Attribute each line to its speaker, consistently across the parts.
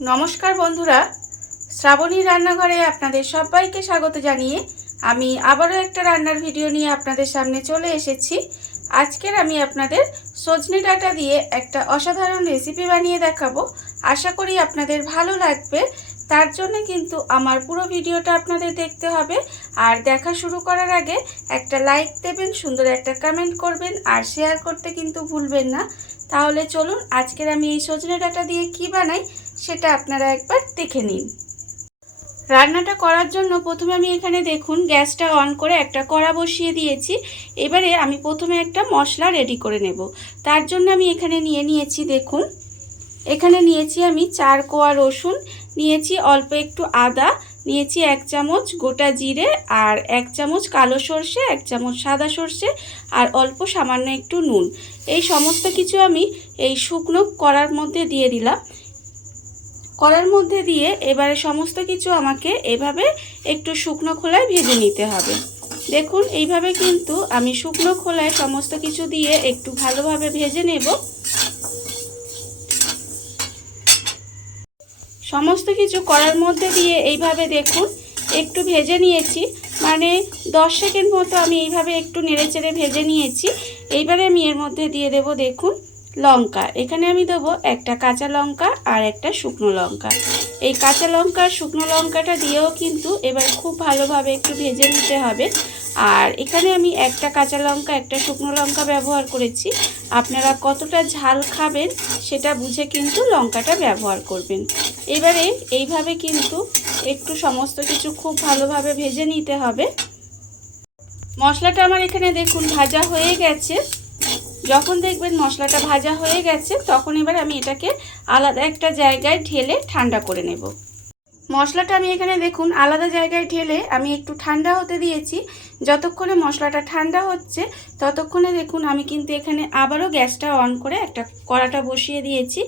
Speaker 1: নমস্কার বন্ধুরা। শ্রাবণী রান্নাঘরে আপনাদের সবাইকে স্বাগত জানিয়ে আমি আবারও একটা রান্নার ভিডিও নিয়ে আপনাদের সামনে চলে এসেছি। আজকের আমি আপনাদের সজনে ডাটা দিয়ে একটা অসাধারণ রেসিপি বানিয়ে দেখাবো। আশা করি আপনাদের ভালো লাগবে। তার জন্য কিন্তু আমার পুরো ভিডিওটা আপনাদের দেখতে হবে। আর দেখা শুরু করার আগে একটা লাইক দেবেন, সুন্দর একটা কমেন্ট করবেন, আর শেয়ার করতে কিন্তু ভুলবেন না। তাহলে চলুন আজকের আমি এই সজনে ডাটা দিয়ে কি বানাই সেটা আপনারা একবার দেখে নিন। রান্নাটা করার জন্য প্রথমে আমি এখানে দেখুন, গ্যাসটা অন করে একটা কড়া বসিয়ে দিয়েছি। এবারে আমি প্রথমে একটা মশলা রেডি করে নেব। তার জন্য আমি এখানে নিয়ে নিয়েছি, দেখুন। এখানে নিয়েছি আমি চার কোয়া রসুন, নিয়েছি অল্প একটু আদা, নিয়েছি এক চামচ গোটা জিরে আর এক চামচ কালো সর্ষে, এক চামচ সাদা সর্ষে আর অল্প সামান্য একটু নুন। এই সমস্ত কিছু আমি এই শুকনো করার মধ্যে দিয়ে দিলাম। কড়ার মধ্যে দিয়ে এবারে সমস্ত কিছু আমাকে এভাবে একটু শুকনো খোলায় ভেজে নিতে হবে। দেখুন, এইভাবে কিন্তু আমি শুকনো খোলায় সমস্ত কিছু দিয়ে একটু ভালোভাবে ভেজে নেব। সমস্ত কিছু করার মধ্যে দিয়ে এইভাবে দেখুন, একটু ভেজে নিয়েছি। মানে দশ সেকেন্ড মতো আমি এইভাবে একটু নেড়েচেড়ে ভেজে নিয়েছি। এইবারে আমি এর মধ্যে দিয়ে দেব, দেখুন। লঙ্কা। এখানে আমি দেবো একটা কাঁচা লঙ্কা আর একটা শুকনো লঙ্কা। এই কাঁচা লঙ্কা শুকনো লঙ্কাটা দিয়েও কিন্তু এবার খুব ভালোভাবে একটু ভেজে নিতে হবে। আর এখানে আমি একটা কাঁচা লঙ্কা, একটা শুকনো লঙ্কা ব্যবহার করেছি। আপনারা কতটা ঝাল খাবেন সেটা বুঝে কিন্তু লঙ্কাটা ব্যবহার করবেন। এবারে এইভাবে কিন্তু একটু সমস্ত কিছু খুব ভালোভাবে ভেজে নিতে হবে। মশলাটা আমার এখানে দেখুন ভাজা হয়ে গেছে। যখন দেখবেন মশলাটা ভাজা হয়ে গেছে, তখন এবার আমি এটাকে আলাদা একটা জায়গায় ঢেলে ঠান্ডা করে নেব। মশলাটা আমি এখানে দেখুন, আলাদা জায়গায় ঢেলে আমি একটু ঠান্ডা হতে দিয়েছি। যতক্ষণে মশলাটা ঠান্ডা হচ্ছে, ততক্ষণে দেখুন আমি কিন্তু এখানে আবারও গ্যাসটা অন করে একটা কড়াটা বসিয়ে দিয়েছি।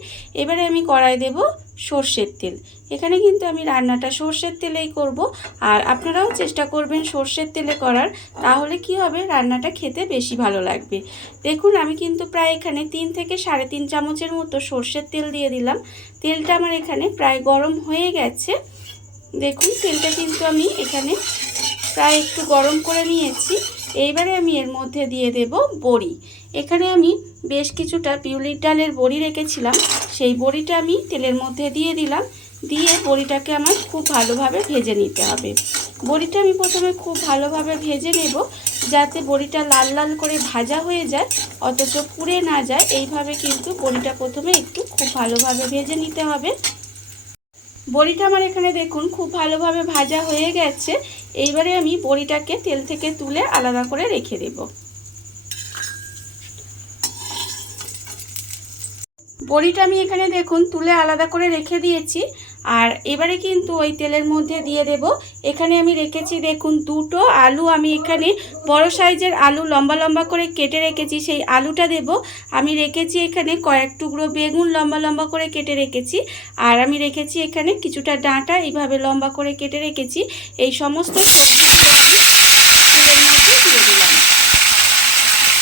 Speaker 1: এবারে আমি কড়াই দেব সর্ষের তেল। এখানে কিন্তু আমি রান্নাটা সর্ষের তেলেই করব। আর আপনারাও চেষ্টা করবেন সর্ষের তেলে করার, তাহলে কি হবে? রান্নাটা খেতে বেশি ভালো লাগবে। দেখুন, আমি কিন্তু প্রায় এখানে তিন থেকে সাড়ে তিন চামচের মতো সর্ষের তেল দিয়ে দিলাম। তেলটা আমার এখানে প্রায় গরম হয়ে গেছে। দেখুন, তেলটা কিন্তু আমি এখানে প্রায় একটু গরম করে নিয়েছি। এইবারে আমি এর মধ্যে দিয়ে দেব বড়ি। এখানে আমি বেশ কিছুটা পিউলির ডালের বড়ি রেখেছিলাম। সেই বড়িটা আমি তেলের মধ্যে দিয়ে দিলাম। দিয়ে বড়িটাকে আমার খুব ভালোভাবে ভেজে নিতে হবে। বড়িটা আমি প্রথমে খুব ভালোভাবে ভেজে নেব যাতে বড়িটা লাল লাল করে ভাজা হয়ে যায়, অথচ পুড়ে না যায়। এইভাবে কিন্তু বড়িটা প্রথমে একটু খুব ভালোভাবে ভেজে নিতে হবে। বড়িটা আমার এখানে দেখুন খুব ভালোভাবে ভাজা হয়ে গেছে। এইবারে আমি বড়িটাকে তেল থেকে তুলে আলাদা করে রেখে দেব। বড়িটা আমি এখানে দেখুন, তুলে আলাদা করে রেখে দিয়েছি। আর এবারে কিন্তু ওই তেলের মধ্যে দিয়ে দেব। এখানে আমি রেখেছি দেখুন দুটো আলু। আমি এখানে বড় সাইজের আলু লম্বা লম্বা করে কেটে রেখেছি, সেই আলুটা দেব। আমি রেখেছি এখানে কয়েক টুকরো বেগুন লম্বা লম্বা করে কেটে রেখেছি। আর আমি রেখেছি এখানে কিছুটা ডাঁটা, এইভাবে লম্বা করে কেটে রেখেছি। এই সমস্ত সবজিগুলো আমি তেলের মধ্যে দিয়ে দিলাম।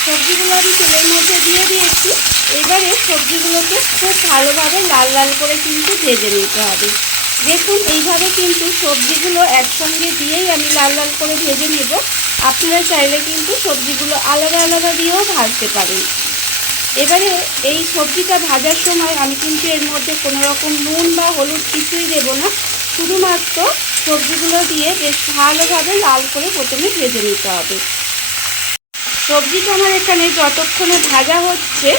Speaker 1: সবজিগুলো আমি তেলের মধ্যে দিয়ে দিয়েছি। এবারে সবজিগুলোকে খুব ভালোভাবে লাল লাল করে কিন্তু ভেজে নিতে হবে। দেখুন, এইভাবে কিন্তু সবজিগুলো একসঙ্গে দিয়েই আমি লাল লাল করে ভেজে নেব। আপনারা চাইলে কিন্তু সবজিগুলো আলাদা আলাদা দিয়েও ভাজতে পারেন। এবারে এই সবজিটা ভাজার সময় আমি কিন্তু এর মধ্যে কোনো রকম নুন বা হলুদ কিছুই দেব না। শুধুমাত্র সবজিগুলো দিয়ে বেশ ভালোভাবে লাল করে প্রথমে ভেজে নিতে হবে। সবজিটা আমার এখানে যতক্ষণে ভাজা হচ্ছে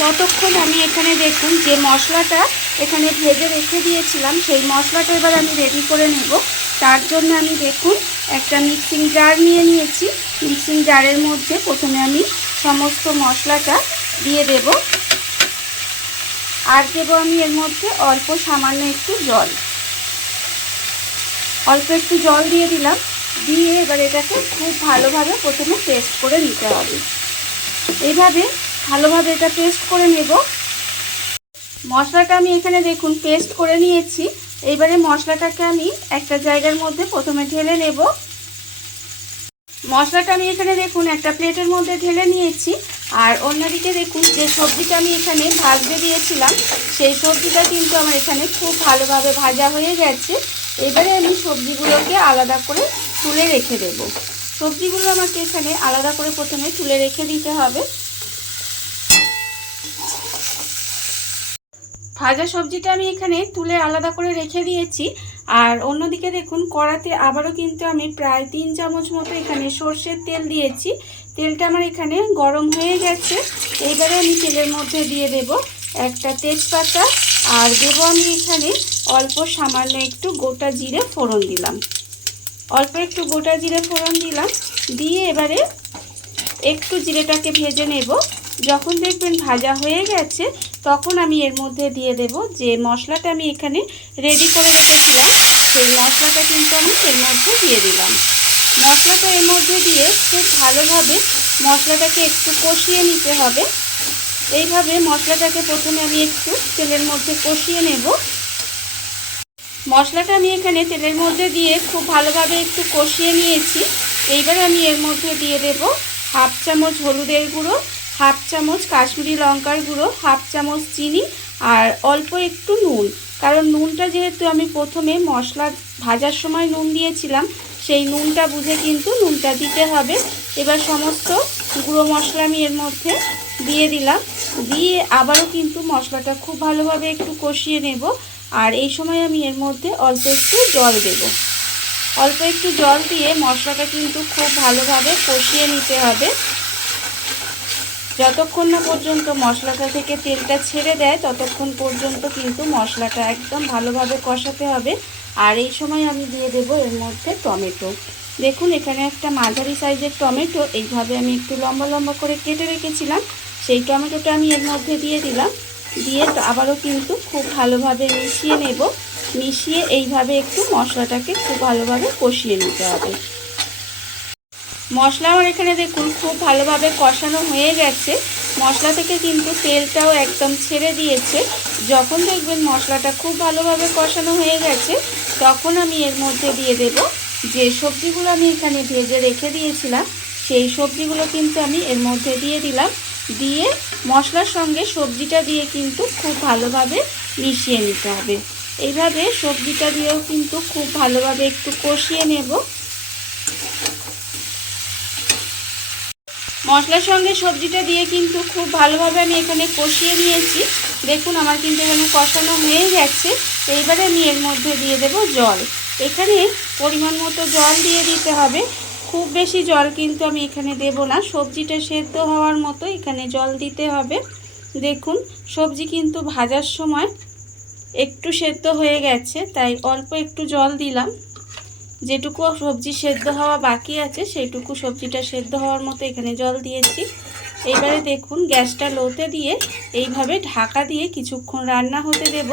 Speaker 1: ততক্ষণ আমি এখানে দেখুন যে মশলাটা এখানে ভেজে রেখে দিয়েছিলাম, সেই মশলাটা এবার আমি রেডি করে নেব। তার জন্য আমি দেখুন একটা মিক্সিং জার নিয়ে নিয়েছি। মিক্সিং জারের মধ্যে প্রথমে আমি সমস্ত মশলাটা দিয়ে দেব। আর দেবো আমি এর মধ্যে অল্প সামান্য একটু জল। অল্প একটু জল দিয়ে দিলাম। দিয়ে এবার এটাকে খুব ভালোভাবে প্রথমে পেস্ট করে নিতে হবে। এইভাবে ভালোভাবে এটা পেস্ট করে নেব। মশলাটা আমি এখানে দেখুন পেস্ট করে নিয়েছি। এইবারে মশলাটাকে আমি একটা জায়গার মধ্যে প্রথমে ঢেলে নেব। মশলাটা আমি এখানে দেখুন, একটা প্লেটের মধ্যে ঢেলে নিয়েছি। আর অন্যদিকে দেখুন, যে সবজিটা আমি এখানে ভাজতে দিয়েছিলাম, সেই সবজিটা কিন্তু আমার এখানে খুব ভালোভাবে ভাজা হয়ে গেছে। এবারে আমি সবজিগুলোকে আলাদা করে তুলে রেখে দেব। সবজিগুলো আমাকে এখানে আলাদা করে প্রথমে তুলে রেখে দিতে হবে। ভাজা সবজিটা আমি এখানে তুলে আলাদা করে রেখে দিয়েছি। আর অন্যদিকে দেখুন, কড়াতে আবারও কিন্তু আমি প্রায় তিন চামচ মতো এখানে সর্ষের তেল দিয়েছি। তেলটা আমার এখানে গরম হয়ে গেছে। এইবারে আমি তেলের মধ্যে দিয়ে দেব একটা তেজপাতা। আর দেবো আমি এখানে অল্প সামান্য একটু গোটা জিরে ফোড়ন দিলাম। অল্প একটু গোটা জিরে ফোড়ন দিলাম। দিয়ে এবারে একটু জিরেটাকে ভেজে নেব। যখন দেখবেন ভাজা হয়ে গেছে তখন আমি এর মধ্যে দিয়ে দেব যে মশলাটা আমি এখানে রেডি করে রেখেছিলাম, সেই মশলাটা কিন্তু আমি এর মধ্যে দিয়ে দিলাম। মশলাটা এর মধ্যে দিয়ে খুব ভালোভাবে মশলাটাকে একটু কষিয়ে নিতে হবে। এইভাবে মশলাটাকে প্রথমে আমি একটু তেলের মধ্যে কষিয়ে নেব। মশলাটা আমি এখানে তেলের মধ্যে দিয়ে খুব ভালোভাবে একটু কষিয়ে নিয়েছি। এইবার আমি এর মধ্যে দিয়ে দেব হাফ চামচ হলুদের গুঁড়ো হাফ চামচ কাশ্মীরি লঙ্কার গুঁড়ো, হাফ চামচ চিনি আর অল্প একটু নুন। কারণ নুনটা যেহেতু আমি প্রথমে মশলা ভাজার সময় নুন দিয়েছিলাম, সেই নুনটা বুঝে কিন্তু নুনটা দিতে হবে। এবার সমস্ত গুঁড়ো মশলা আমি এর মধ্যে দিয়ে দিলাম। দিয়ে আবারও কিন্তু মশলাটা খুব ভালোভাবে একটু কষিয়ে নেব। আর এই সময় আমি এর মধ্যে অল্প একটু জল দেব। অল্প একটু জল দিয়ে মশলাটা কিন্তু খুব ভালোভাবে কষিয়ে নিতে হবে। যতক্ষণ না পর্যন্ত মশলাটা থেকে তেলটা ছেড়ে দেয়, ততক্ষণ পর্যন্ত কিন্তু মশলাটা একদম ভালোভাবে কষাতে হবে। আর এই সময় আমি দিয়ে দেব এর মধ্যে টমেটো। দেখুন, এখানে একটা মাঝারি সাইজের টমেটো, এইভাবে আমি একটু লম্বা লম্বা করে কেটে রেখেছিলাম। সেই টমেটোটা আমি এর মধ্যে দিয়ে দিলাম। দিয়ে আবারও কিন্তু খুব ভালোভাবে মিশিয়ে নেব। মিশিয়ে এইভাবে একটু মশলাটাকে খুব ভালোভাবে কষিয়ে নিতে হবে। মশলা আমার এখানে দেখুন খুব ভালোভাবে কষানো হয়ে গেছে। মশলা থেকে কিন্তু তেলটাও একদম ছেড়ে দিয়েছে। যখন দেখবেন মশলাটা খুব ভালোভাবে কষানো হয়ে গেছে, তখন আমি এর মধ্যে দিয়ে দেব যে সবজিগুলো আমি এখানে ভেজে রেখে দিয়েছিলাম, সেই সবজিগুলো কিন্তু আমি এর মধ্যে দিয়ে দিলাম। দিয়ে মশলার সঙ্গে সবজিটা দিয়ে কিন্তু খুব ভালোভাবে মিশিয়ে নিতে হবে। এইভাবে সবজিটা দিয়েও কিন্তু খুব ভালোভাবে একটু কষিয়ে নেব। মশলার সঙ্গে সবজিটা দিয়ে কিন্তু খুব ভালোভাবে আমি এখানে কষিয়ে নিয়েছি। দেখুন আমার কিন্তু এখানে কষানো হয়ে গেছে। এইবারে আমি এর মধ্যে দিয়ে দেব জল। এখানে পরিমাণ মতো জল দিয়ে দিতে হবে। খুব বেশি জল কিন্তু আমি এখানে দেব না। সবজিটা সেদ্ধ হওয়ার মতো এখানে জল দিতে হবে। দেখুন, সবজি কিন্তু ভাজার সময় একটু সেদ্ধ হয়ে গেছে, তাই অল্প একটু জল দিলাম। যেটুকু সবজি সেদ্ধ হওয়া বাকি আছে, সেইটুকু সবজিটা সেদ্ধ হওয়ার মতো এখানে জল দিয়েছি। এবারে দেখুন, গ্যাসটা লোতে দিয়ে এইভাবে ঢাকা দিয়ে কিছুক্ষণ রান্না হতে দেব।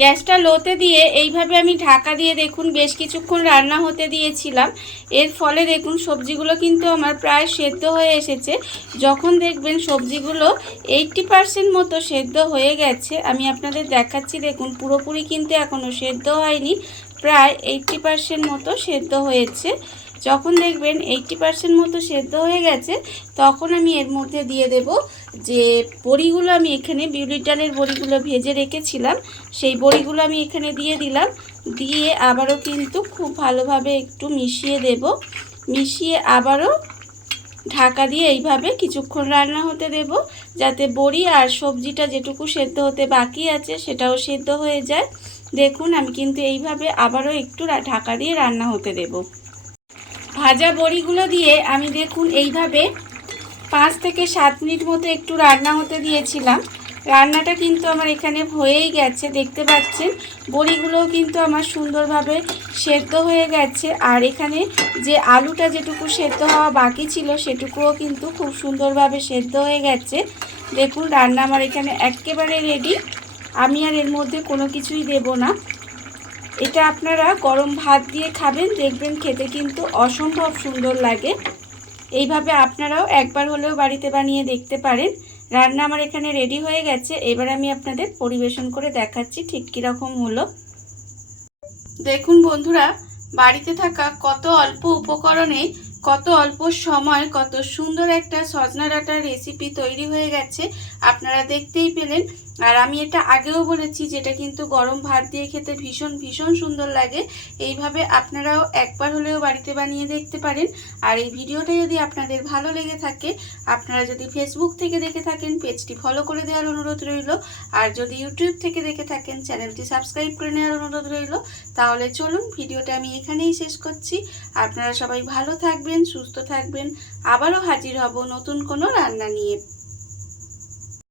Speaker 1: গ্যাসটা লোতে দিয়ে এইভাবে আমি ঢাকা দিয়ে দেখুন বেশ কিছুক্ষণ রান্না হতে দিয়েছিলাম। এর ফলে দেখুন সবজিগুলো কিন্তু আমার প্রায় সেদ্ধ হয়ে এসেছে। যখন দেখবেন সবজিগুলো এইটটি পারসেন্ট মতো সেদ্ধ হয়ে গেছে, আমি আপনাদের দেখাচ্ছি, দেখুন পুরোপুরি কিন্তু এখনও সেদ্ধ হয়নি, প্রায় এইটটি পারসেন্ট মতো সেদ্ধ হয়েছে। যখন দেখবেন এইটটি পার্সেন্ট মতো সেদ্ধ হয়ে গেছে, তখন আমি এর মধ্যে দিয়ে দেব যে বড়িগুলো আমি এখানে বিউলির ডালের বড়িগুলো ভেজে রেখেছিলাম, সেই বড়িগুলো আমি এখানে দিয়ে দিলাম। দিয়ে আবারও কিন্তু খুব ভালোভাবে একটু মিশিয়ে দেব। মিশিয়ে আবারও ঢাকা দিয়ে এইভাবে কিছুক্ষণ রান্না হতে দেব, যাতে বড়ি আর সবজিটা যেটুকু সেদ্ধ হতে বাকি আছে সেটাও সেদ্ধ হয়ে যায়। দেখুন, আমি কিন্তু এইভাবে আবারও একটু ঢাকা দিয়ে রান্না হতে দেবো। ভাজা বড়িগুলো দিয়ে আমি দেখুন এইভাবে পাঁচ থেকে সাত মিনিট মতো একটু রান্না হতে দিয়েছিলাম। রান্নাটা কিন্তু আমার এখানে হয়েই গেছে, দেখতে পাচ্ছেন? বড়িগুলোও কিন্তু আমার সুন্দরভাবে সেদ্ধ হয়ে গেছে। আর এখানে যে আলুটা যেটুকু সেদ্ধ হওয়া বাকি ছিল, সেটুকুও কিন্তু খুব সুন্দরভাবে সেদ্ধ হয়ে গেছে। দেখুন, রান্না আমার এখানে একেবারে রেডি আমি আর এর মধ্যে কোনো কিছুই দেব না। এটা আপনারা গরম ভাত দিয়ে খাবেন, দেখবেন খেতে কিন্তু অসম্ভব সুন্দর লাগে। এইভাবে আপনারাও একবার হলেও বাড়িতে বানিয়ে দেখতে পারেন। রান্না আমার এখানে রেডি হয়ে গেছে, এবার আমি আপনাদের পরিবেশন করে দেখাচ্ছি ঠিক কীরকম হলো। দেখুন বন্ধুরা, বাড়িতে থাকা কত অল্প উপকরণে, কত অল্প সময়, কত সুন্দর একটা সজনা ডাঁটার রেসিপি তৈরি হয়ে গেছে। আপনারা দেখতেই পেলেন। আর আমি এটা আগেও বলেছি যেটা কিন্তু গরম ভাত দিয়ে খেতে ভীষণ ভীষণ সুন্দর লাগে। এইভাবে আপনারাও একবার হলেও বাড়িতে বানিয়ে দেখতে পারেন। আর এই ভিডিওটা যদি আপনাদের ভালো লেগে থাকে, আপনারা যদি ফেসবুক থেকে দেখে থাকেন, পেজটি ফলো করে দেওয়ার অনুরোধ রইল। আর যদি ইউটিউব থেকে দেখে থাকেন, চ্যানেলটি সাবস্ক্রাইব করে নেওয়ার অনুরোধ রইল। তাহলে চলুন, ভিডিওটা আমি এখানেই শেষ করছি। আপনারা সবাই ভালো থাকবেন, সুস্থ থাকবেন। আবারও হাজির হব নতুন কোনো রান্না নিয়ে।